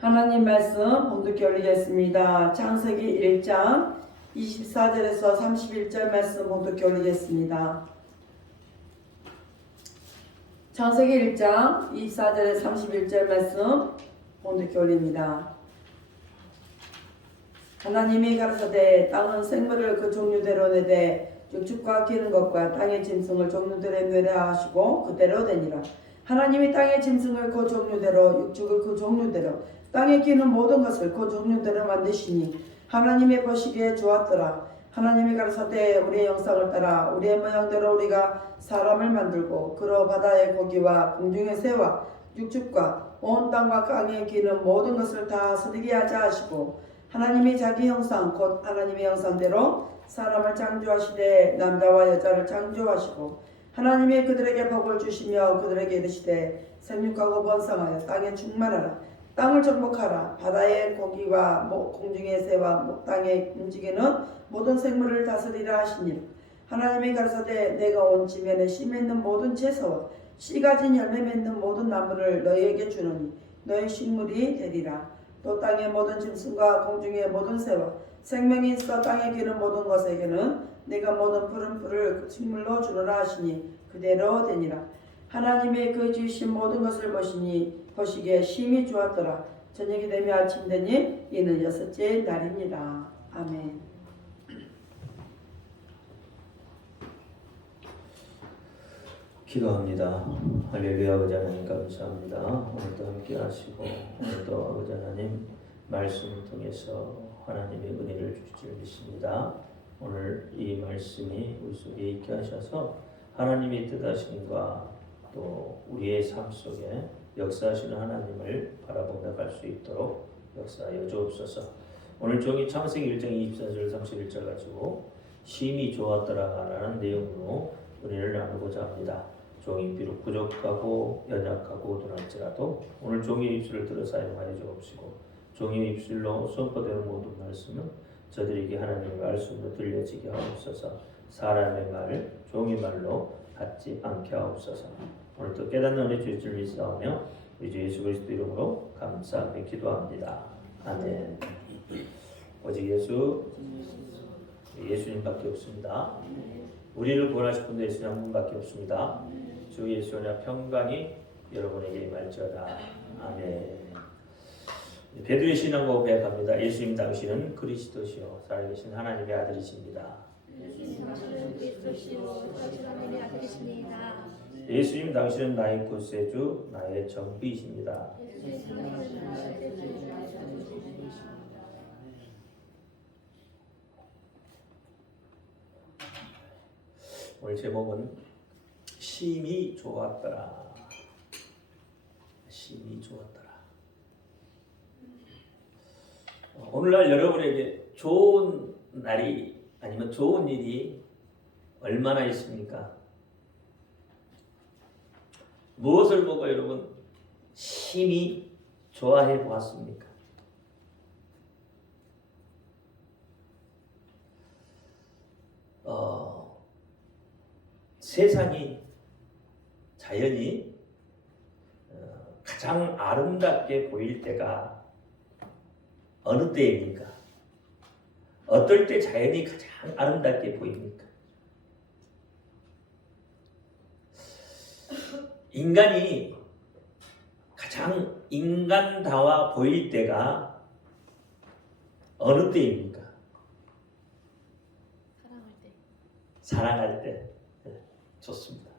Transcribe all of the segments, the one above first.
하나님 말씀 봉독해 올리겠습니다. 창세기 1장 24절에서 31절 말씀 봉독해 올리겠습니다. 창세기 1장 24절에서 31절 말씀 봉독해 올립니다. 하나님이 가라사대 땅은 생물을 그 종류대로 내되 육축과 기는 것과 땅의 짐승을 종류대로 내라 하시고 그대로 되니라. 하나님이 땅의 짐승을 그 종류대로 육축을 그 종류대로 땅에 기는 모든 것을 그 종류대로 만드시니 하나님의 보시기에 좋았더라. 하나님이 가라사대 우리의 형상을 따라 우리의 모양대로 우리가 사람을 만들고 그로 바다의 고기와 공중의 새와 육축과 온 땅과 땅에 기는 모든 것을 다 서리게 하자 하시고 하나님이 자기 형상 곧 하나님의 형상대로 사람을 창조하시되 남자와 여자를 창조하시고 하나님이 그들에게 복을 주시며 그들에게 이르시되 생육하고 번성하여 땅에 충만하라. 땅을 정복하라. 바다의 고기와 공중의 새와 땅에 움직이는 모든 생물을 다스리라 하시니 하나님이 가라사대 내가 온 지면에 씨 맺는 모든 채소와 씨 가진 열매 맺는 모든 나무를 너희에게 주노니 너희 식물이 되리라. 또 땅의 모든 짐승과 공중의 모든 새와 생명이 있어 땅에 기는 모든 것에게는 내가 모든 푸른 풀을 식물로 주노라 하시니 그대로 되니라. 하나님의 그 지으신 모든 것을 보시기에 심히 좋았더라. 저녁이 되며 아침 되니 이는 여섯째 날입니다. 아멘. 기도합니다. 할렐루야. 아버지 하나님 감사합니다. 오늘도 함께 하시고 오늘도 아버지 하나님 말씀을 통해서 하나님의 은혜를 주실 줄 믿습니다. 오늘 이 말씀이 우리 속에 있게 하셔서 하나님의 뜻하심과 또 우리의 삶 속에 역사하시는 하나님을 바라보며 갈 수 있도록 역사하여 주옵소서. 오늘 종이 창세기 1장 24절 31절 가지고 심히 좋았더라라는 내용으로 은혜를 나누고자 합니다. 종이 비록 부족하고 연약하고 도날지라도 오늘 종의 입술을 들어 사용하여 주옵시고 종의 입술로 선포되는 모든 말씀은 저들에게 하나님의 말씀으로 들려지게 하옵소서. 사람의 말, 종의 말로 받지 않게 하옵소서. 오늘도 깨닫는 은혜 주실 줄 믿사오며 우리 주 예수 그리스도 이름으로 감사하며 기도합니다. 아멘. 오직 예수님밖에 없습니다. 우리를 구원하실 분도 예수님 한 분밖에 없습니다. 주 예수의 평강이 여러분에게 임할지어다. 아멘. 베드로의 신앙과 고백합니다. 예수님 당신은 그리스도시요 살아계신 하나님의 아들이십니다. 예수님 당신은 나의 구세주, 나의 정비이십니다. 오늘 제목은 심히 좋았더라. 심히 좋았더라. 오늘날 여러분에게 좋은 날이 아니면 좋은 일이 얼마나 있습니까? 무엇을 보고 여러분 심히 좋아해 보았습니까? 세상이 자연이 가장 아름답게 보일 때가 어느 때입니까? 어떨 때 자연이 가장 아름답게 보입니까? 인간이 가장 인간다워 보일 때가 어느 때입니까? 사랑할 때. 좋습니다.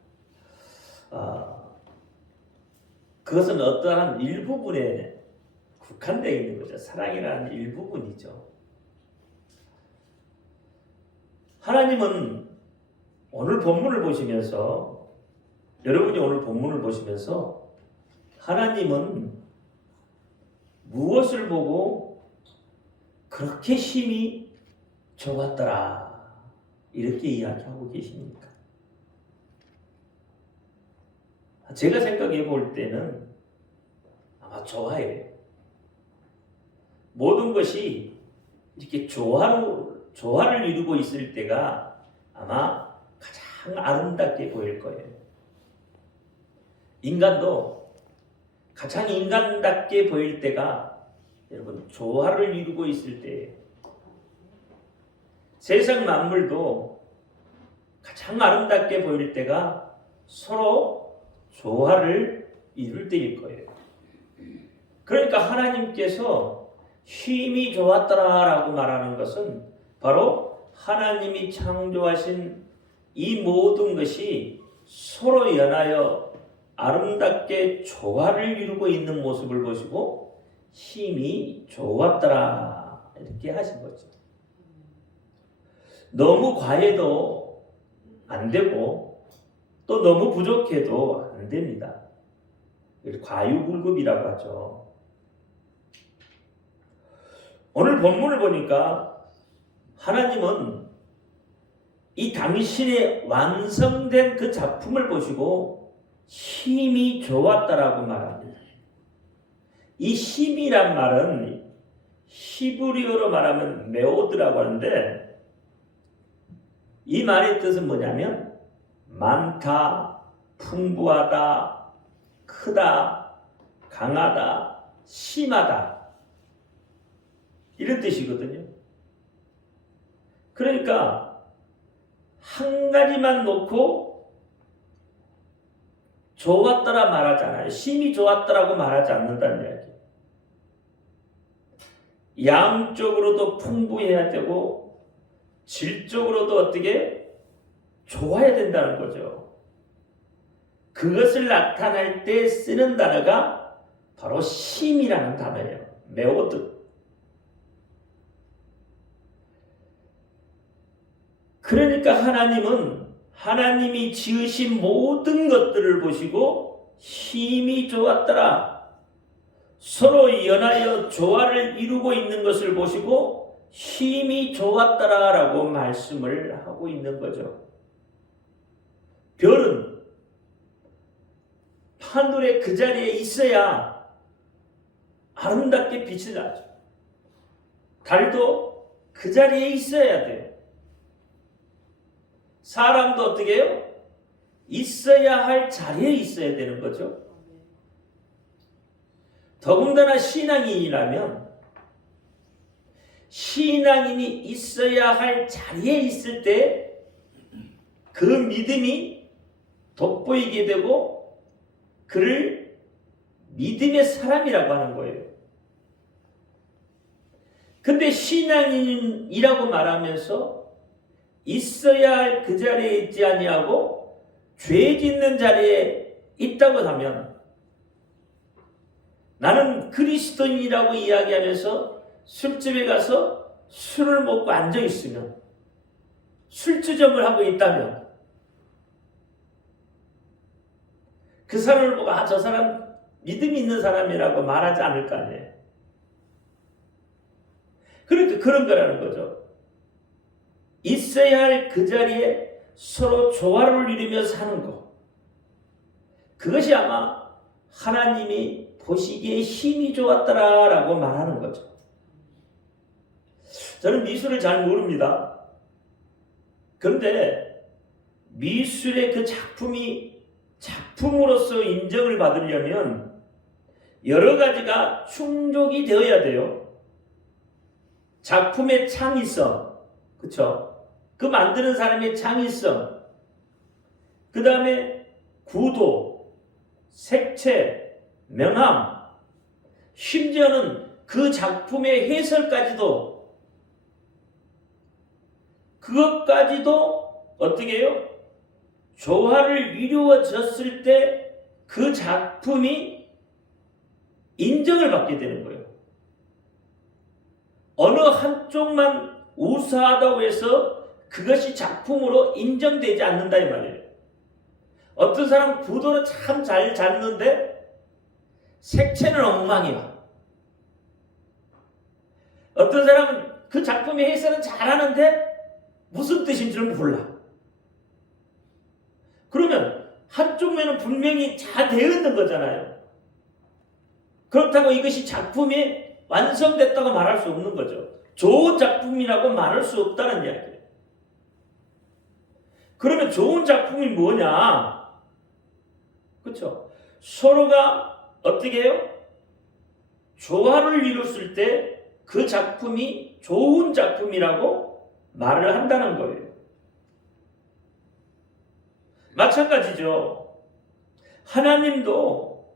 그것은 어떠한 일부분에 국한되어 있는 거죠. 사랑이라는 일부분이죠. 하나님은 오늘 본문을 보시면서 여러분이 오늘 본문을 보시면서 하나님은 무엇을 보고 그렇게 심히 좋았더라 이렇게 이야기하고 계십니까? 제가 생각해 볼 때는 아마 좋아해요. 모든 것이 이렇게 조화를 이루고 있을 때가 아마 가장 아름답게 보일 거예요. 인간도 가장 인간답게 보일 때가 여러분 조화를 이루고 있을 때 세상 만물도 가장 아름답게 보일 때가 서로 조화를 이룰 때일 거예요. 그러니까 하나님께서 힘이 좋았더라라고 말하는 것은 바로 하나님이 창조하신 이 모든 것이 서로 연하여 아름답게 조화를 이루고 있는 모습을 보시고 힘이 좋았더라 이렇게 하신 거죠. 너무 과해도 안 되고 또 너무 부족해도 안 됩니다. 과유불급이라고 하죠. 오늘 본문을 보니까 하나님은 이 당신의 완성된 그 작품을 보시고 힘이 좋았다라고 말합니다. 이 힘이란 말은 히브리어로 말하면 메오드라고 하는데 이 말의 뜻은 뭐냐면 많다, 풍부하다, 크다, 강하다, 심하다 이런 뜻이거든요. 그러니까 한 가지만 놓고 좋았더라 말하잖아요. 심이 좋았더라고 말하지 않는다는 이야기예요. 양적으로도 풍부해야 되고 질적으로도 어떻게 좋아야 된다는 거죠. 그것을 나타낼 때 쓰는 단어가 바로 심이라는 단어예요. 메오드. 그러니까 하나님은 하나님이 지으신 모든 것들을 보시고 힘이 좋았더라. 서로 연하여 조화를 이루고 있는 것을 보시고 힘이 좋았더라라고 말씀을 하고 있는 거죠. 별은 하늘의 그 자리에 있어야 아름답게 빛을 나죠. 달도 그 자리에 있어야 돼요. 사람도 어떻게 해요? 있어야 할 자리에 있어야 되는 거죠. 더군다나 신앙인이라면 신앙인이 있어야 할 자리에 있을 때 그 믿음이 돋보이게 되고 그를 믿음의 사람이라고 하는 거예요. 근데 신앙인이라고 말하면서 있어야 할 그 자리에 있지 아니하고 죄 짓는 자리에 있다고 하면 나는 그리스도인이라고 이야기하면서 술집에 가서 술을 먹고 앉아 있으면 술주정을 하고 있다면 그 사람을 보고 저 사람 믿음이 있는 사람이라고 말하지 않을 거 아니에요. 그러니까 그런 거라는 거죠. 있어야 할 그 자리에 서로 조화를 이루며 사는 것. 그것이 아마 하나님이 보시기에 힘이 좋았더라라고 말하는 거죠. 저는 미술을 잘 모릅니다. 그런데 미술의 그 작품이 작품으로서 인정을 받으려면 여러 가지가 충족이 되어야 돼요. 작품의 창의성, 그렇죠? 그 만드는 사람의 창의성, 그 다음에 구도, 색채, 명암, 심지어는 그 작품의 해설까지도 그것까지도 어떻게 해요? 조화를 이루어졌을 때 그 작품이 인정을 받게 되는 거예요. 어느 한쪽만 우수하다고 해서 그것이 작품으로 인정되지 않는다 이 말이에요. 어떤 사람 구도는 참 잘 잡는데 색채는 엉망이야. 어떤 사람은 그 작품의 해설은 잘하는데 무슨 뜻인지는 몰라. 그러면 한쪽 면은 분명히 잘 되어 있는 거잖아요. 그렇다고 이것이 작품이 완성됐다고 말할 수 없는 거죠. 좋은 작품이라고 말할 수 없다는 이야기예요. 그러면 좋은 작품이 뭐냐? 그렇죠? 서로가 어떻게 해요? 조화를 이뤘을 때 그 작품이 좋은 작품이라고 말을 한다는 거예요. 마찬가지죠. 하나님도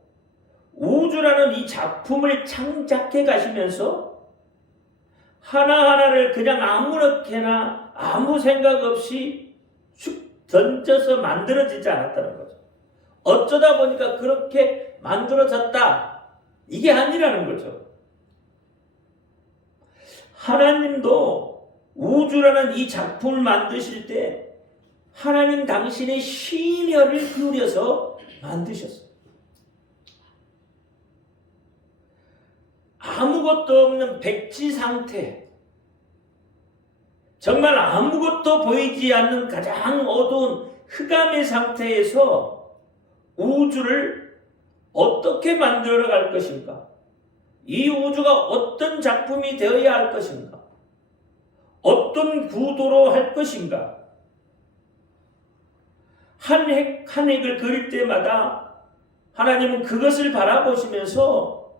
우주라는 이 작품을 창작해 가시면서 하나하나를 그냥 아무렇게나 아무 생각 없이 슉 던져서 만들어지지 않았다는 거죠. 어쩌다 보니까 그렇게 만들어졌다. 이게 아니라는 거죠. 하나님도 우주라는 이 작품을 만드실 때 하나님 당신의 심혈을 기울여서 만드셨어요. 아무것도 없는 백지 상태, 정말 아무것도 보이지 않는 가장 어두운 흑암의 상태에서 우주를 어떻게 만들어 갈 것인가? 이 우주가 어떤 작품이 되어야 할 것인가? 어떤 구도로 할 것인가? 한 획을 그릴 때마다 하나님은 그것을 바라보시면서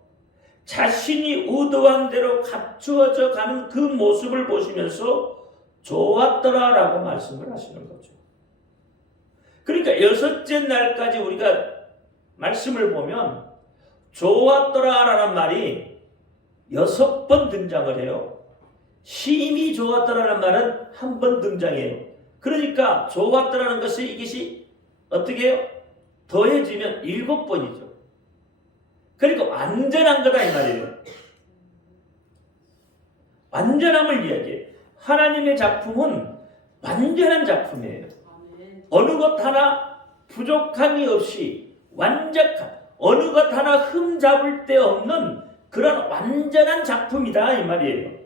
자신이 의도한 대로 갖추어져 가는 그 모습을 보시면서 좋았더라라고 말씀을 하시는 거죠. 그러니까 여섯째 날까지 우리가 말씀을 보면 좋았더라라는 말이 6번 등장을 해요. 심히 좋았더라는 말은 한 번 등장해요. 그러니까 좋았더라는 것이 이것이 어떻게 해요? 더해지면 7번이죠. 그러니까 완전한 거다 이 말이에요. 완전함을 이야기해요. 하나님의 작품은 완전한 작품이에요. 어느 것 하나 부족함이 없이 완벽한, 어느 것 하나 흠잡을 데 없는 그런 완전한 작품이다 이 말이에요.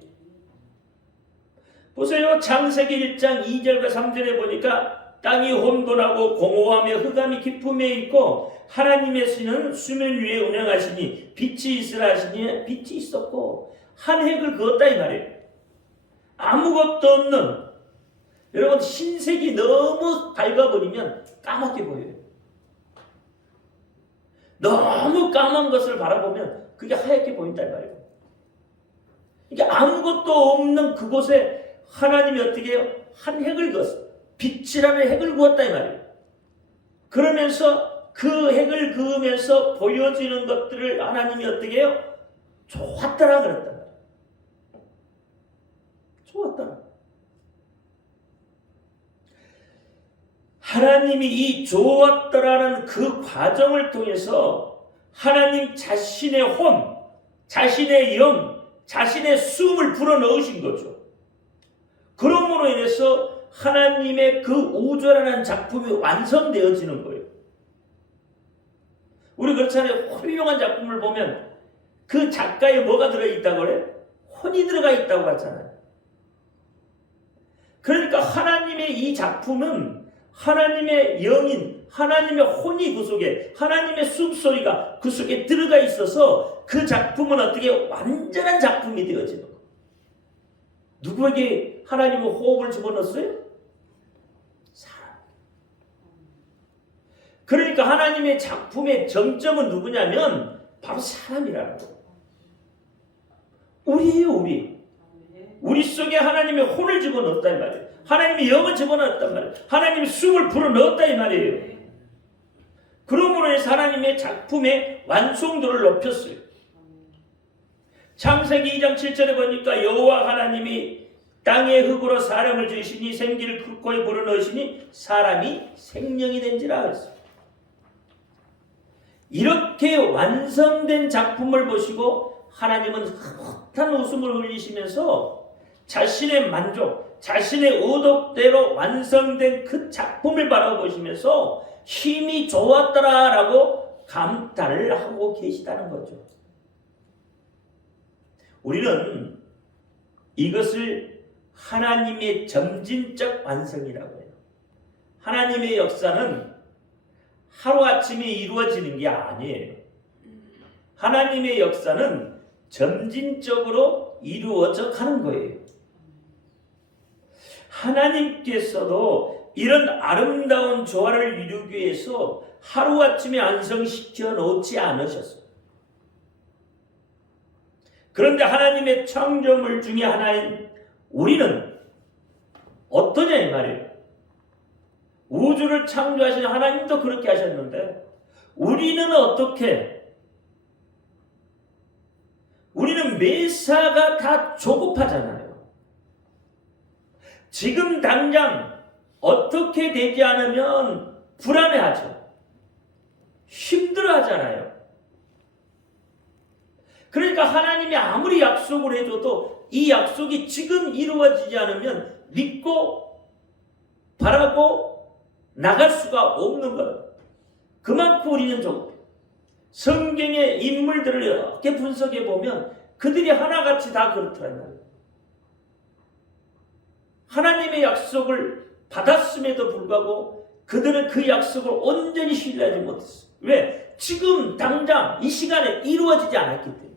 보세요. 창세기 1장 2절과 3절에 보니까 땅이 혼돈하고 공허함에 흑암이 깊음에 있고 하나님의 신은 수면 위에 운행하시니 빛이 있으라 하시니 빛이 있었고 한 획을 그었다 이 말이에요. 아무것도 없는, 여러분 흰색이 너무 밝아버리면 까맣게 보여요. 너무 까만 것을 바라보면 그게 하얗게 보인다 이 말이에요. 이게 아무것도 없는 그곳에 하나님이 어떻게 해요? 한 획을 그었어. 빛이라는 획을 그었다 이 말이에요. 그러면서 그 획을 그으면서 보여지는 것들을 하나님이 어떻게 해요? 좋았더라 그랬단 말이에요. 좋았더라. 하나님이 이 좋았더라는 그 과정을 통해서 하나님 자신의 혼, 자신의 영, 자신의 숨을 불어넣으신 거죠. 그러므로 인해서 하나님의 그 우주라는 작품이 완성되어지는 거예요. 우리 그렇잖아요. 훌륭한 작품을 보면 그 작가에 뭐가 들어있다고 그래요? 혼이 들어가 있다고 하잖아요. 그러니까 하나님의 이 작품은 하나님의 영인, 하나님의 혼이 그 속에, 하나님의 숨소리가 그 속에 들어가 있어서 그 작품은 어떻게 완전한 작품이 되어지는 거예요. 누구에게 하나님은 호흡을 집어넣었어요? 사람. 그러니까 하나님의 작품의 정점은 누구냐면 바로 사람이라는 거예요. 우리예요, 우리. 우리 속에 하나님의 혼을 집어넣었다 이 말이에요. 하나님의 영을 집어넣었단 말이에요. 하나님의 숨을 불어넣었다 이 말이에요. 그러므로 해서 하나님의 작품의 완성도를 높였어요. 창세기 2장 7절에 보니까 여호와 하나님이 땅의 흙으로 사람을 지으시니 생기를 그 코에 불어넣으시니 사람이 생명이 된지라 했어요. 이렇게 완성된 작품을 보시고 하나님은 헛한 웃음을 흘리시면서 자신의 만족, 자신의 의도대로 완성된 그 작품을 바라보시면서 힘이 좋았더라라고 감탄을 하고 계시다는 거죠. 우리는 이것을 하나님의 점진적 완성이라고 해요. 하나님의 역사는 하루아침에 이루어지는 게 아니에요. 하나님의 역사는 점진적으로 이루어져 가는 거예요. 하나님께서도 이런 아름다운 조화를 이루기 위해서 하루아침에 완성시켜 놓지 않으셨어요. 그런데 하나님의 창조물 중에 하나인 우리는 어떠냐 이 말이에요. 우주를 창조하신 하나님도 그렇게 하셨는데 우리는 어떻게? 우리는 매사가 다 조급하잖아요. 지금 당장 어떻게 되지 않으면 불안해하죠. 힘들어하잖아요. 그러니까 하나님이 아무리 약속을 해줘도 이 약속이 지금 이루어지지 않으면 믿고 바라고 나갈 수가 없는 거예요. 그만큼 우리는 좀 성경의 인물들을 이렇게 분석해 보면 그들이 하나같이 다 그렇더라고요. 하나님의 약속을 받았음에도 불구하고 그들은 그 약속을 온전히 신뢰하지 못했어요. 왜? 지금 당장 이 시간에 이루어지지 않았기 때문에.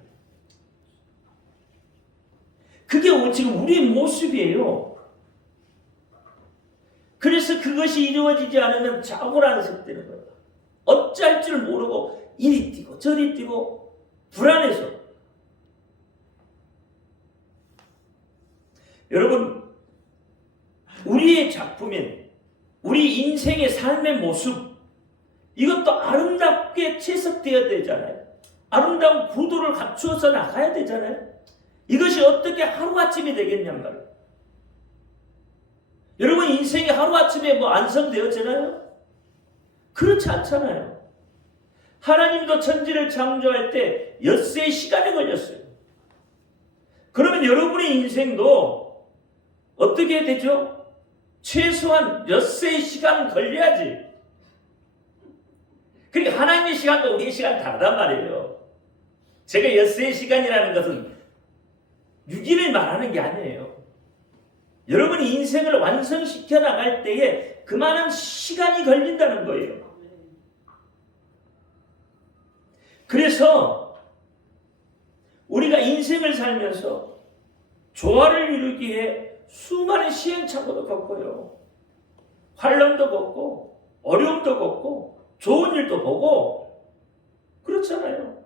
그게 지금 우리의 모습이에요. 그래서 그것이 이루어지지 않으면 자고란석되는 거예요. 어찌할 줄 모르고 이리 뛰고 저리 뛰고 불안해서. 여러분, 우리의 작품인 우리 인생의 삶의 모습, 이것도 아름답게 채석되어야 되잖아요. 아름다운 구도를 갖추어서 나가야 되잖아요. 이것이 어떻게 하루아침에 되겠냔 말이에요. 여러분, 인생이 하루아침에 완성되어지나요? 그렇지 않잖아요. 하나님도 천지를 창조할 때 엿새의 시간이 걸렸어요. 그러면 여러분의 인생도 어떻게 되죠? 최소한 엿새의 시간 걸려야지. 그러니까 하나님의 시간과 우리의 시간 다르단 말이에요. 제가 엿새의 시간이라는 것은 6일을 말하는 게 아니에요. 여러분이 인생을 완성시켜 나갈 때에 그만한 시간이 걸린다는 거예요. 그래서 우리가 인생을 살면서 조화를 이루기 위해 수많은 시행착오도 겪어요. 환난도 겪고 어려움도 겪고 좋은 일도 보고 그렇잖아요.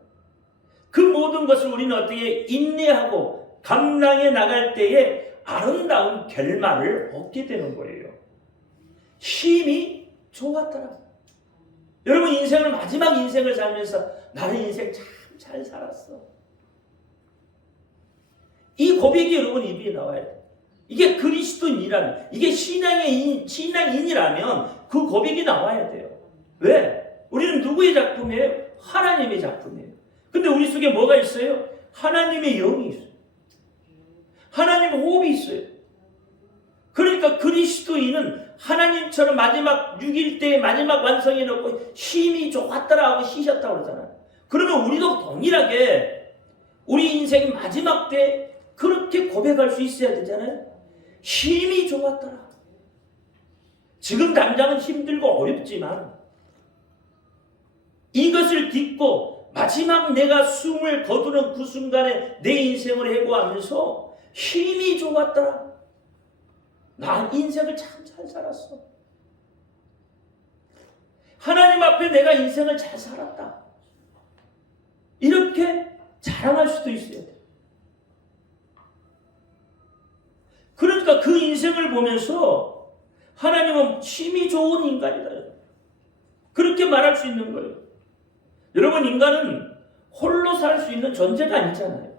그 모든 것을 우리는 어떻게 인내하고 감당해 나갈 때에 아름다운 결말을 얻게 되는 거예요. 힘이 좋았더라. 여러분, 인생을 마지막 인생을 살면서 나는 인생 참 잘 살았어. 이 고백이 여러분 입에 나와야 돼. 이게 그리스도인이라면, 이게 신앙인이라면 그 고백이 나와야 돼요. 왜? 우리는 누구의 작품이에요? 하나님의 작품이에요. 근데 우리 속에 뭐가 있어요? 하나님의 영이 있어요. 하나님의 호흡이 있어요. 그러니까 그리스도인은 하나님처럼 마지막 6일 때에 마지막 완성해 놓고 힘이 좋았더라 하고 쉬셨다고 그러잖아요. 그러면 우리도 동일하게 우리 인생 마지막 때 그렇게 고백할 수 있어야 되잖아요. 힘이 좋았더라. 지금 당장은 힘들고 어렵지만 이것을 딛고 마지막 내가 숨을 거두는 그 순간에 내 인생을 해고하면서 힘이 좋았더라. 난 인생을 참 잘 살았어. 하나님 앞에 내가 인생을 잘 살았다. 이렇게 자랑할 수도 있어야 돼. 그러니까 그 인생을 보면서 하나님은 힘이 좋은 인간이다. 그렇게 말할 수 있는 거예요. 여러분, 인간은 홀로 살 수 있는 존재가 아니잖아요.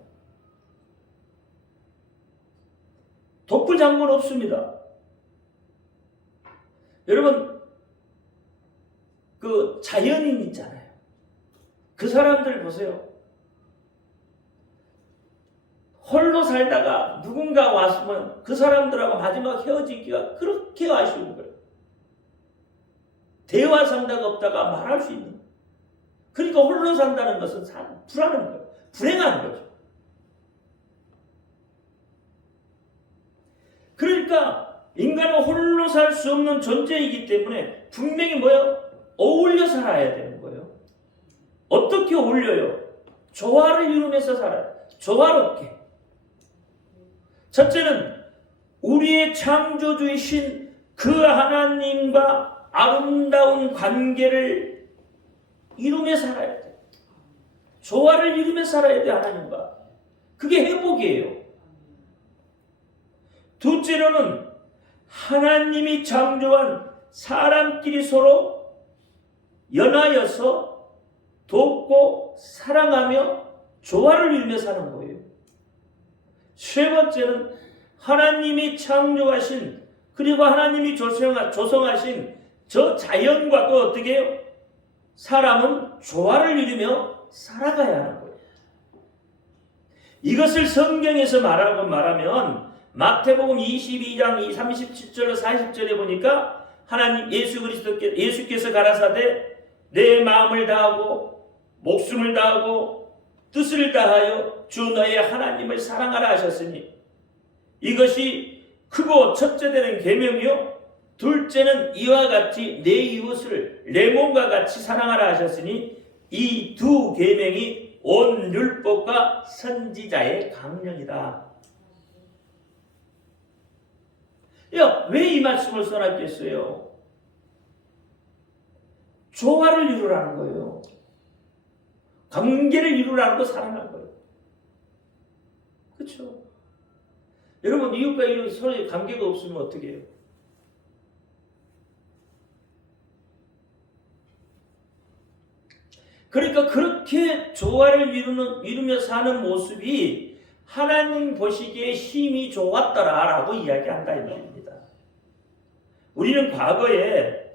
독불장군 없습니다. 여러분, 그 자연인 있잖아요. 그 사람들 보세요. 홀로 살다가 누군가 왔으면 그 사람들하고 마지막 헤어지기가 그렇게 아쉬운 거예요. 대화 상대가 없다가 말할 수 있는 거예요. 그러니까 홀로 산다는 것은 불안한 거예요. 불행한 거죠. 그러니까 인간은 홀로 살 수 없는 존재이기 때문에 분명히 뭐예요? 어울려 살아야 되는 거예요. 어떻게 어울려요? 조화를 이루면서 살아요. 조화롭게. 첫째는 우리의 창조주이신 그 하나님과 아름다운 관계를 이루며 살아야 돼. 조화를 이루며 살아야 돼, 하나님과. 그게 회복이에요. 둘째로는 하나님이 창조한 사람끼리 서로 연하여서 돕고 사랑하며 조화를 이루며 사는 거예요. 세 번째는 하나님이 창조하신 그리고 하나님이 조성하신 저 자연과 또 어떻게 해요? 사람은 조화를 이루며 살아가야 하는 거예요. 이것을 성경에서 말하면 마태복음 22장 37절로 40절에 보니까 하나님 예수께서 가라사대 내 마음을 다하고 목숨을 다하고 뜻을 다하여 주 너의 하나님을 사랑하라 하셨으니 이것이 크고 첫째 되는 계명이요 둘째는 이와 같이 내 이웃을 내 몸과 같이 사랑하라 하셨으니 이 두 계명이 온 율법과 선지자의 강령이다. 왜 이 말씀을 써놨겠어요? 조화를 이루라는 거예요. 관계를 이루라는 거 사랑하는 거예요. 그렇죠? 여러분 이웃과 이웃 서로 관계가 없으면 어떻게 해요? 그러니까 그렇게 조화를 이루며 사는 모습이 하나님 보시기에 힘이 좋았더라라고 이야기한다 이 말입니다. 우리는 과거에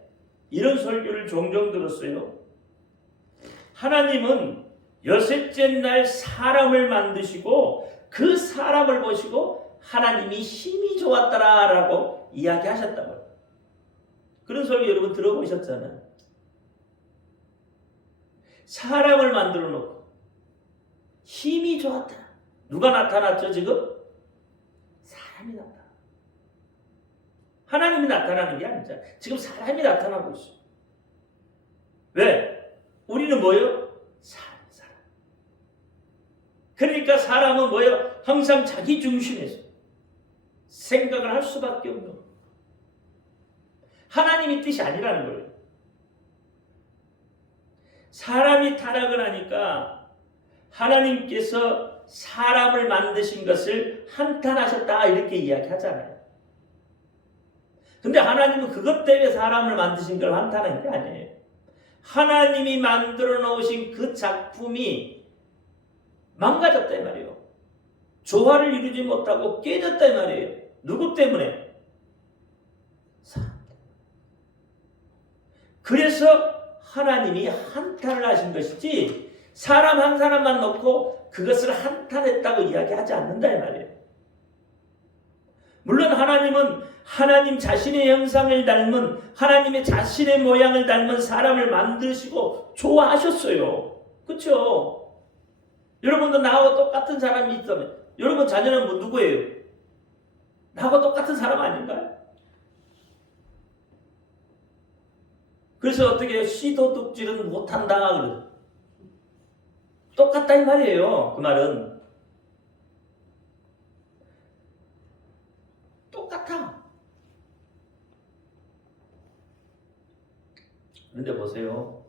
이런 설교를 종종 들었어요. 하나님은 여섯째 날 사람을 만드시고 그 사람을 보시고 하나님이 힘이 좋았더라라고 이야기하셨다고요. 그런 설교 여러분 들어보셨잖아요. 사람을 만들어 놓고 힘이 좋았다. 누가 나타났죠 지금? 사람이 나타나. 하나님이 나타나는 게 아니죠. 지금 사람이 나타나고 있어요. 왜? 우리는 뭐예요? 사람. 그러니까 사람은 뭐예요? 항상 자기 중심에서 생각을 할 수밖에 없는 거예요. 하나님의 뜻이 아니라는 거예요. 사람이 타락을 하니까 하나님께서 사람을 만드신 것을 한탄하셨다 이렇게 이야기하잖아요. 근데 하나님은 그것 때문에 사람을 만드신 걸 한탄한 게 아니에요. 하나님이 만들어 놓으신 그 작품이 망가졌다 이 말이에요. 조화를 이루지 못하고 깨졌다 이 말이에요. 누구 때문에? 사람 때문에. 그래서 하나님이 한탄을 하신 것이지 사람 한 사람만 놓고 그것을 한탄했다고 이야기하지 않는다 이 말이에요. 물론 하나님은 하나님 자신의 형상을 닮은 하나님의 자신의 모양을 닮은 사람을 만드시고 좋아하셨어요. 그렇죠? 여러분도 나하고 똑같은 사람이 있다면 여러분 자녀는 뭐 누구예요? 나하고 똑같은 사람 아닌가요? 그래서 어떻게 해요? 시도둑질은 못한다 그래요. 똑같다 이 말이에요. 그 말은 똑같아. 그런데 보세요.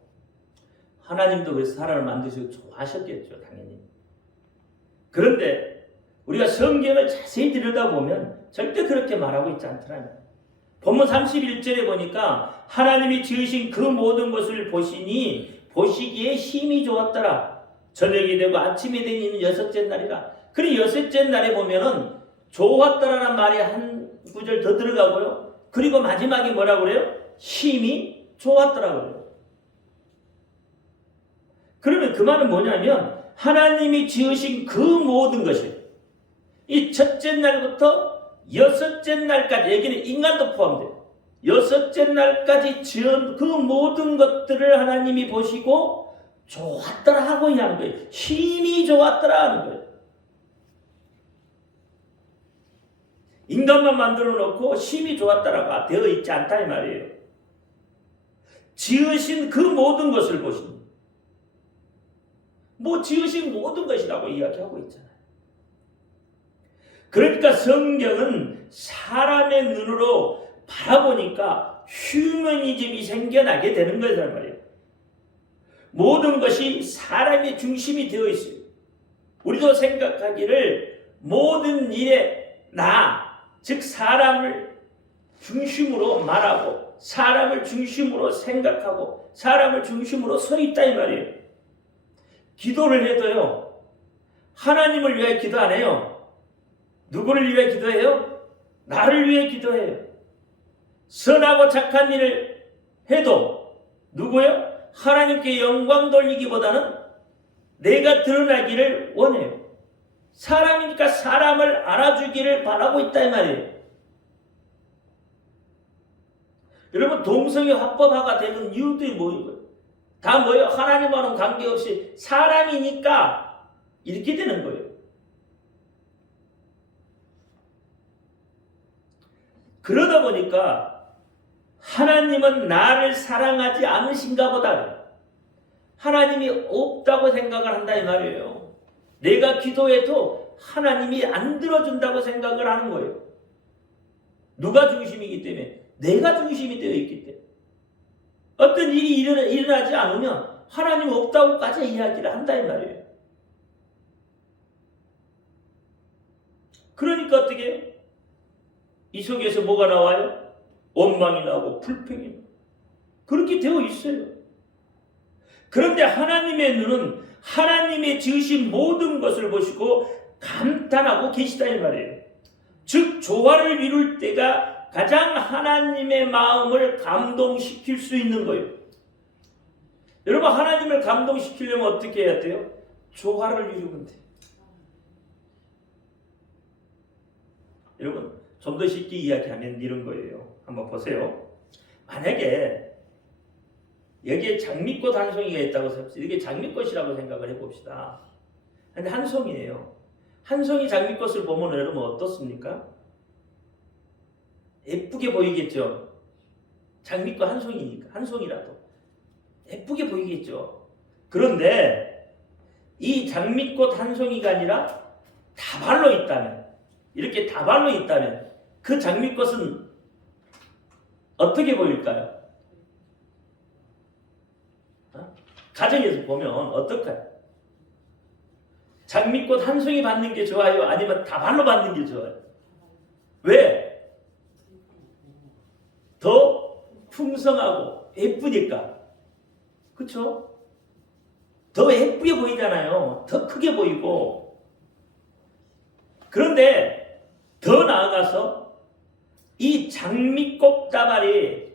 하나님도 그래서 사람을 만드시고 좋아하셨겠죠. 당연히. 그런데 우리가 성경을 자세히 들여다보면 절대 그렇게 말하고 있지 않더라고요. 본문 31절에 보니까 하나님이 지으신 그 모든 것을 보시니 보시기에 힘이 좋았더라. 저녁이 되고 아침이 되는 여섯째 날이라. 그리고 여섯째 날에 보면은 좋았더라는 말이 한 구절 더 들어가고요. 그리고 마지막에 뭐라고 그래요? 힘이 좋았더라고요. 그러면 그 말은 뭐냐면 하나님이 지으신 그 모든 것이 이 첫째 날부터 여섯째 날까지, 여기는 인간도 포함돼요. 여섯째 날까지 지은 그 모든 것들을 하나님이 보시고 좋았더라 하고 하는 거예요. 힘이 좋았더라 하는 거예요. 인간만 만들어 놓고 힘이 좋았다라고 되어 있지 않다 이 말이에요. 지으신 그 모든 것을 보시니 지으신 모든 것이라고 이야기하고 있잖아요. 그러니까 성경은 사람의 눈으로 바라보니까 휴머니즘이 생겨나게 되는 거란 말이에요. 모든 것이 사람의 중심이 되어 있어요. 우리도 생각하기를 모든 일에 나, 즉 사람을 중심으로 말하고 사람을 중심으로 생각하고 사람을 중심으로 서 있다 이 말이에요. 기도를 해도요. 하나님을 위해 기도 안 해요. 누구를 위해 기도해요? 나를 위해 기도해요. 선하고 착한 일을 해도 누구요? 하나님께 영광 돌리기보다는 내가 드러나기를 원해요. 사람이니까 사람을 알아주기를 바라고 있다 이 말이에요. 여러분 동성애 합법화가 되는 이유들이 뭐예요? 다 뭐예요? 하나님과는 관계없이 사람이니까 이렇게 되는 거예요. 그러다 보니까 하나님은 나를 사랑하지 않으신가 보다. 하나님이 없다고 생각을 한다 이 말이에요. 내가 기도해도 하나님이 안 들어준다고 생각을 하는 거예요. 누가 중심이기 때문에? 내가 중심이 되어 있기 때문에. 어떤 일이 일어나지 않으면 하나님 없다고까지 이야기를 한다 이 말이에요. 그러니까 어떻게 해요? 이 속에서 뭐가 나와요? 원망이 나오고 불평이 그렇게 되어 있어요. 그런데 하나님의 눈은 하나님의 지으신 모든 것을 보시고 감탄하고 계시다 이 말이에요. 즉 조화를 이룰 때가 가장 하나님의 마음을 감동시킬 수 있는 거예요. 여러분 하나님을 감동시키려면 어떻게 해야 돼요? 조화를 이루면 돼요. 여러분 좀 더 쉽게 이야기하면 이런 거예요. 한번 보세요. 만약에 여기에 장미꽃 한 송이가 있다고 해서 이게 장미꽃이라고 생각을 해봅시다. 근데 한 송이에요. 한 송이 장미꽃을 보면 여러분 어떻습니까? 예쁘게 보이겠죠? 장미꽃 한 송이니까 한 송이라도 예쁘게 보이겠죠? 그런데 이 장미꽃 한 송이가 아니라 다발로 있다면 이렇게 다발로 있다면 그 장미꽃은 어떻게 보일까요? 가정에서 보면 어떨까요? 장미꽃 한 송이 받는 게 좋아요? 아니면 다발로 받는 게 좋아요? 왜? 더 풍성하고 예쁘니까. 그렇죠? 더 예쁘게 보이잖아요. 더 크게 보이고. 그런데 더 나아가서 이 장미꽃 다발이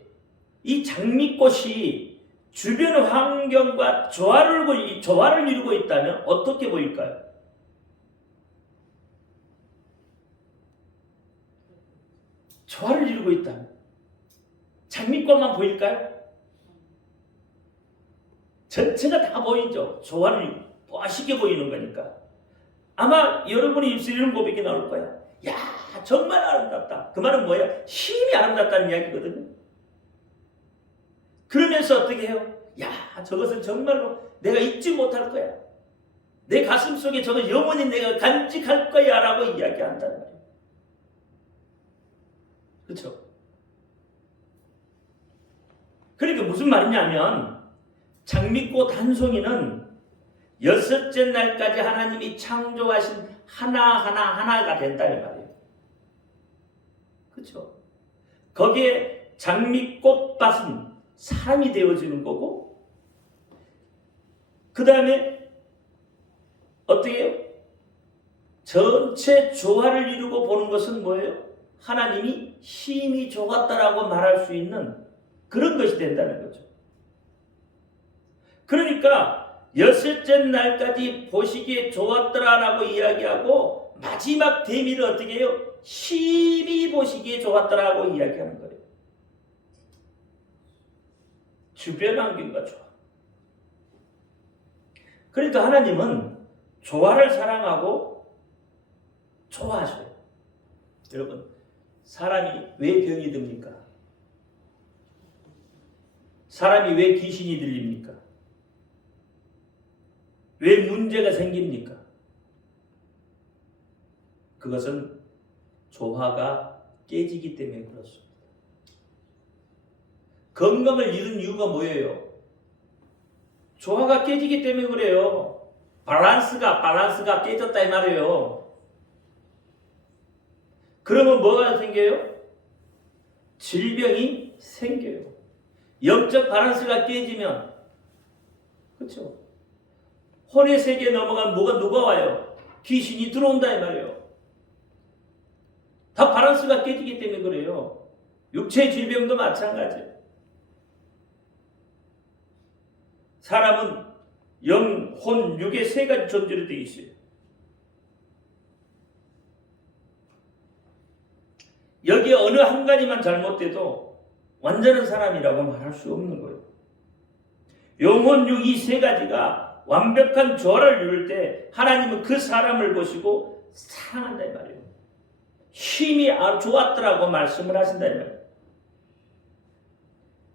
이 장미꽃이 주변 환경과 조화를 이루고 있다면 어떻게 보일까요? 조화를 이루고 있다면 장미꽃만 보일까요? 전체가 다 보이죠. 조화를 멋있게 보이는 거니까. 아마 여러분의 입술에 이런 고백이 나올 거야. 야 정말 아름답다. 그 말은 뭐예요? 힘이 아름답다는 이야기거든요. 그러면서 어떻게 해요? 야 저것은 정말로 내가 잊지 못할 거야. 내 가슴 속에 저거 영원히 내가 간직할 거야 라고 이야기한다는 거예요. 그렇죠? 그러니까 무슨 말이냐면 장미꽃 한 송이는 여섯째 날까지 하나님이 창조하신 하나가 된다는 말이에요. 그렇죠? 거기에 장미꽃밭은 사람이 되어지는 거고 그 다음에 어떻게 해요? 전체 조화를 이루고 보는 것은 뭐예요? 하나님이 힘이 좋았다라고 말할 수 있는 그런 것이 된다는 거죠. 그러니까 여섯째 날까지 보시기에 좋았더라라고 이야기하고 마지막 대미를 어떻게 해요? 힘이 보시기에 좋았더라고 이야기하는 거예요. 주변 환경과 조화. 그러니까 하나님은 조화를 사랑하고 좋아하셔요. 여러분 사람이 왜 병이 듭니까? 사람이 왜 귀신이 들립니까? 왜 문제가 생깁니까? 그것은 조화가 깨지기 때문에 그렇습니다. 건강을 잃은 이유가 뭐예요? 조화가 깨지기 때문에 그래요. 밸런스가 깨졌다 이 말이에요. 그러면 뭐가 생겨요? 질병이 생겨요. 영적 밸런스가 깨지면, 그렇죠? 혼의 세계에 넘어가면 누가 와요? 귀신이 들어온다 이 말이에요. 다 밸런스가 깨지기 때문에 그래요. 육체 질병도 마찬가지예요. 사람은 영, 혼, 육의 세 가지 존재로 되어 있어요. 여기에 어느 한 가지만 잘못돼도 완전한 사람이라고 말할 수 없는 거예요. 영혼, 육 이 세 가지가 완벽한 조화를 이룰 때 하나님은 그 사람을 보시고 사랑한다 이 말이에요. 힘이 좋았더라고 말씀을 하신다 이 말이에요.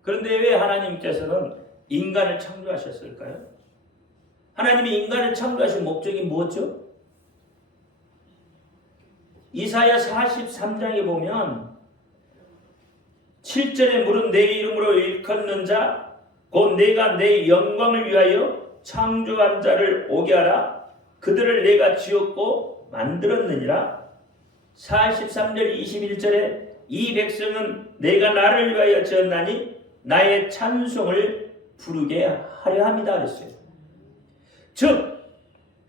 그런데 왜 하나님께서는 인간을 창조하셨을까요? 하나님이 인간을 창조하신 목적이 뭐죠? 이사야 43장에 보면 7절에 물은 내 이름으로 일컫는 자 곧 내가 내 영광을 위하여 창조한 자를 오게 하라. 그들을 내가 지었고 만들었느니라. 43절 21절에 이 백성은 내가 나를 위하여 지었나니 나의 찬송을 부르게 하려 합니다 그랬어요. 즉,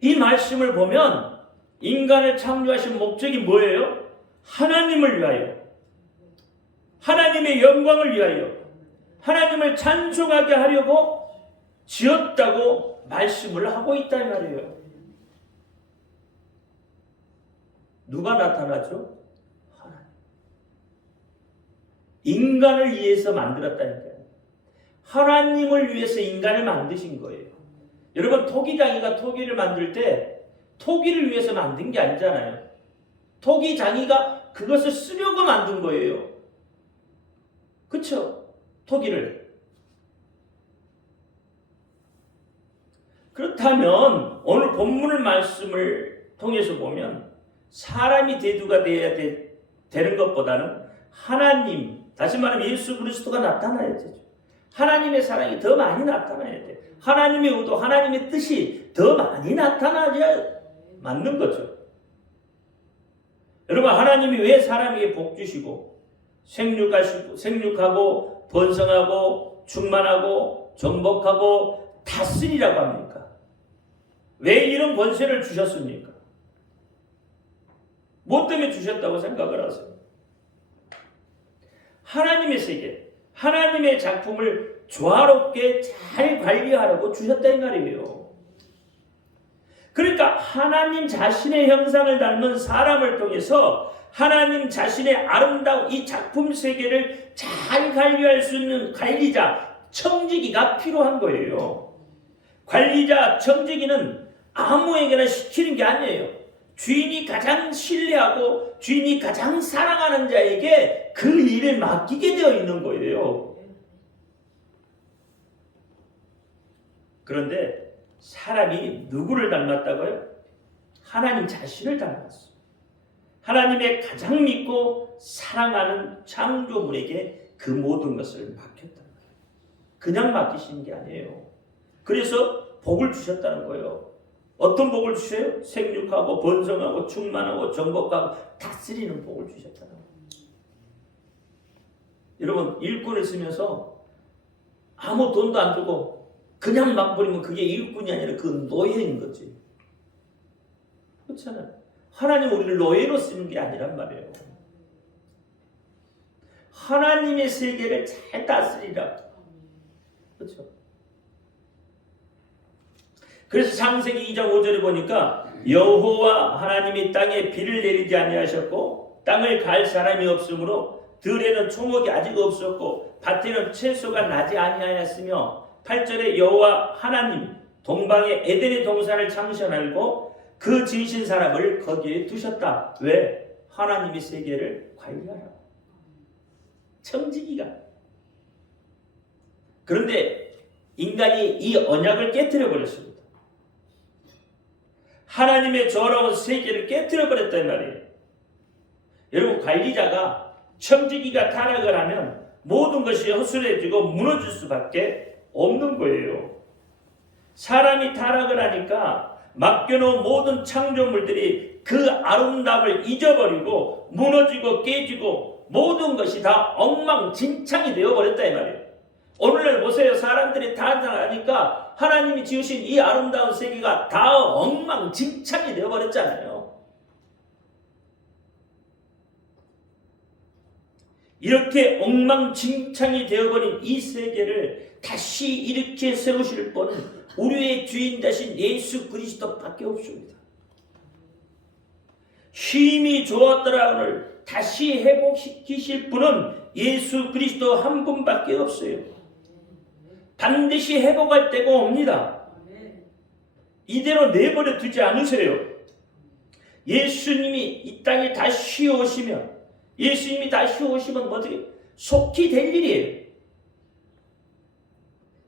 이 말씀을 보면 인간을 창조하신 목적이 뭐예요? 하나님을 위하여, 하나님의 영광을 위하여, 하나님을 찬송하게 하려고 지었다고 말씀을 하고 있다 이 말이에요. 누가 나타나죠? 하나님. 인간을 위해서 만들었다니까요. 하나님을 위해서 인간을 만드신 거예요. 여러분, 토기장이가 토기를 만들 때 토기를 위해서 만든 게 아니잖아요. 토기장이가 그것을 쓰려고 만든 거예요. 그쵸? 토기를. 그렇다면 오늘 본문의 말씀을 통해서 보면 사람이 대두가 되어야 되는 것보다는 하나님, 다시 말하면 예수 그리스도가 나타나야 되죠. 하나님의 사랑이 더 많이 나타나야 돼. 하나님의 의도, 하나님의 뜻이 더 많이 나타나야 맞는 거죠. 여러분, 하나님이 왜 사람에게 복 주시고 생육하고 번성하고 충만하고 정복하고 다스리라고 합니까? 왜 이런 권세를 주셨습니까? 뭐 때문에 주셨다고 생각을 하세요? 하나님의 세계, 하나님의 작품을 조화롭게 잘 관리하라고 주셨다 이 말이에요. 그러니까 하나님 자신의 형상을 닮은 사람을 통해서 하나님 자신의 아름다운 이 작품 세계를 잘 관리할 수 있는 관리자, 청지기가 필요한 거예요. 관리자, 청지기는 아무에게나 시키는 게 아니에요. 주인이 가장 신뢰하고 주인이 가장 사랑하는 자에게 그 일을 맡기게 되어 있는 거예요. 그런데 사람이 누구를 닮았다고요? 하나님 자신을 닮았어요. 하나님의 가장 믿고 사랑하는 창조물에게 그 모든 것을 맡겼다는 거예요. 그냥 맡기시는 게 아니에요. 그래서 복을 주셨다는 거예요. 어떤 복을 주세요? 생육하고 번성하고 충만하고 정복하고 다스리는 복을 주셨다는 거예요. 여러분, 일꾼을 쓰면서 아무 돈도 안 주고 그냥 막 버리면 그게 일꾼이 아니라 그 노예인 거지. 그렇잖아요. 하나님 우리를 노예로 쓰는 게 아니란 말이에요. 하나님의 세계를 잘 다스리라. 그렇죠? 그래서 창세기 2장 5절에 보니까 여호와 하나님이 땅에 비를 내리지 아니하셨고 땅을 갈 사람이 없으므로 들에는 초목이 아직 없었고 밭에는 채소가 나지 아니하였으며 8절에 여호와 하나님 동방에 에덴의 동산을 창시하고 그 지으신 사람을 거기에 두셨다. 왜? 하나님의 세계를 관리하라고. 청지기가. 그런데 인간이 이 언약을 깨뜨려 버렸습니다. 하나님의 조화로운 세계를 깨뜨려 버렸단 말이에요. 여러분, 관리자가 청지기가 타락을 하면 모든 것이 허술해지고 무너질 수밖에 없는 거예요. 사람이 타락을 하니까 맡겨놓은 모든 창조물들이 그 아름다움을 잊어버리고 무너지고 깨지고 모든 것이 다 엉망진창이 되어버렸다 이 말이에요. 오늘날 보세요. 사람들이 타락하니까 하나님이 지으신 이 아름다운 세계가 다 엉망진창이 되어버렸잖아요. 이렇게 엉망진창이 되어버린 이 세계를 다시 일으켜 세우실 분은 우리의 주인 되신 예수 그리스도밖에 없습니다. 힘이 좋았더라를 다시 회복시키실 분은 예수 그리스도 한 분밖에 없어요. 반드시 회복할 때가 옵니다. 이대로 내버려 두지 않으세요. 예수님이 이 땅에 다시 오시면, 예수님이 다시 오시면 어떻게 속히 될 일이에요.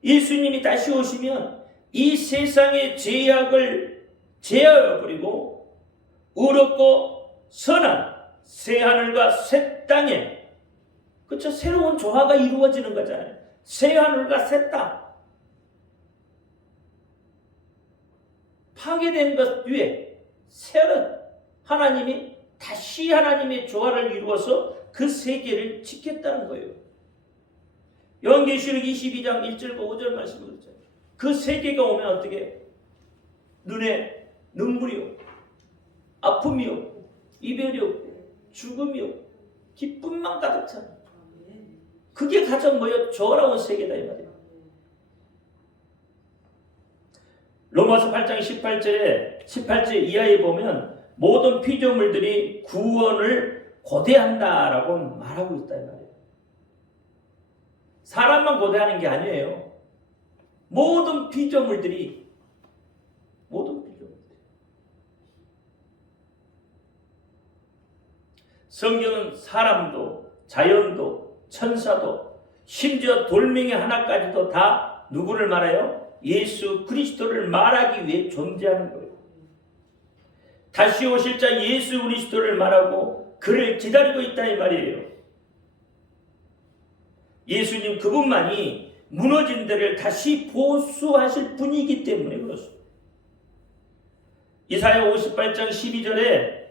예수님이 다시 오시면 이 세상의 죄악을 제하여버리고 의롭고 선한 새하늘과 새 땅에, 그렇죠? 새로운 조화가 이루어지는 거잖아요. 새하늘과 새 땅. 파괴된 것 위에 새로운 하나님이 다시 하나님의 조화를 이루어서 그 세계를 지켰다는 거예요. 요한계시록 22장 1절과 5절 말씀을 그랬잖아요. 그 세계가 오면 어떻게? 눈에 눈물이 없고 아픔이 없고 이별이 없고 죽음이 없고 기쁨만 가득 차는, 그게 가장 조화로운 세계다 이 말이에요. 로마서 8장 18절 이하에 보면 모든 피조물들이 구원을 고대한다라고 말하고 있다 이 말이에요. 사람만 고대하는 게 아니에요. 모든 피조물들이. 성경은 사람도 자연도 천사도 심지어 돌멩이 하나까지도 다 누구를 말해요? 예수 그리스도를 말하기 위해 존재하는 거예요. 다시 오실 자 예수 그리스도를 말하고 그를 기다리고 있다 이 말이에요. 예수님 그분만이 무너진 데를 다시 보수하실 분이기 때문에 그렇습니다. 이사야 58장 12절에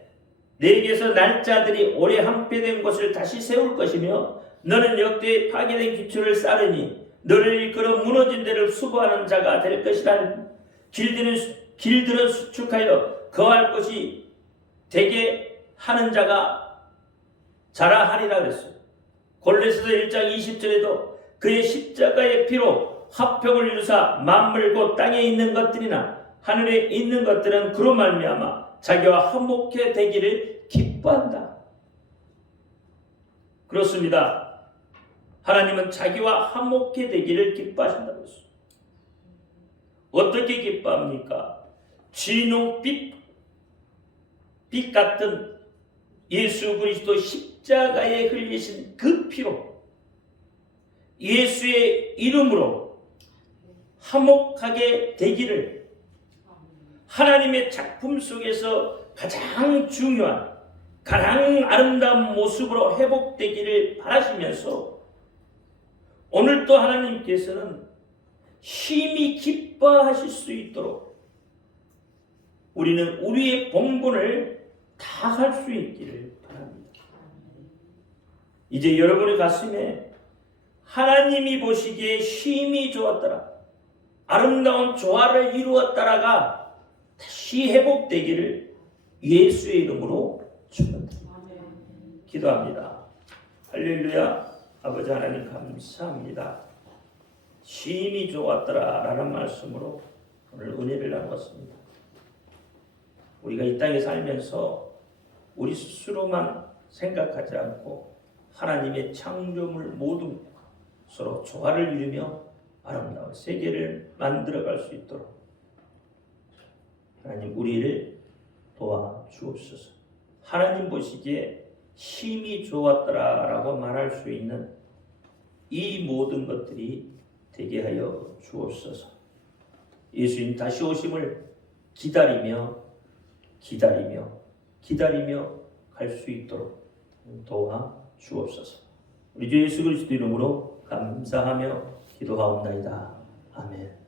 내게서 날짜들이 오래 함폐된 것을 다시 세울 것이며 너는 역대의 파괴된 기초를 쌓으니 너를 이끌어 무너진 데를 수보하는 자가 될 것이라. 길들은 수축하여 거할 것이 되게 하는 자가 자라하리라 그랬어요. 골로새서 1장 20절에도 그의 십자가의 피로 화평을 이루사 만물 곧 땅에 있는 것들이나 하늘에 있는 것들은 그로 말미암아 자기와 화목해 되기를 기뻐한다. 그렇습니다. 하나님은 자기와 화목해 되기를 기뻐하신다고 했어요. 어떻게 기뻐합니까? 진홍빛 같은 예수 그리스도 십자가에 흘리신 그 피로 예수의 이름으로 화목하게 되기를, 하나님의 작품 속에서 가장 중요한 가장 아름다운 모습으로 회복되기를 바라시면서 오늘도 하나님께서는 심히 기뻐하실 수 있도록 우리는 우리의 본분을 다할 수 있기를 바랍니다. 이제 여러분의 가슴에 하나님이 보시기에 심히 좋았더라, 아름다운 조화를 이루었다라가 다시 회복되기를 예수의 이름으로 축원드립니다. 기도합니다. 할렐루야. 아버지 하나님 감사합니다. 심히 좋았더라 라는 말씀으로 오늘 은혜를 나누었습니다. 우리가 이 땅에 살면서 우리 스스로만 생각하지 않고 하나님의 창조물 모두 서로 조화를 이루며 아름다운 세계를 만들어갈 수 있도록 하나님 우리를 도와주옵소서. 하나님 보시기에 심히 좋았더라 라고 말할 수 있는 이 모든 것들이 되게 하여 주옵소서. 예수님 다시 오심을 기다리며 갈 수 있도록 도와주옵소서. 우리 주 예수 그리스도 이름으로 감사하며 기도하옵나이다. 아멘.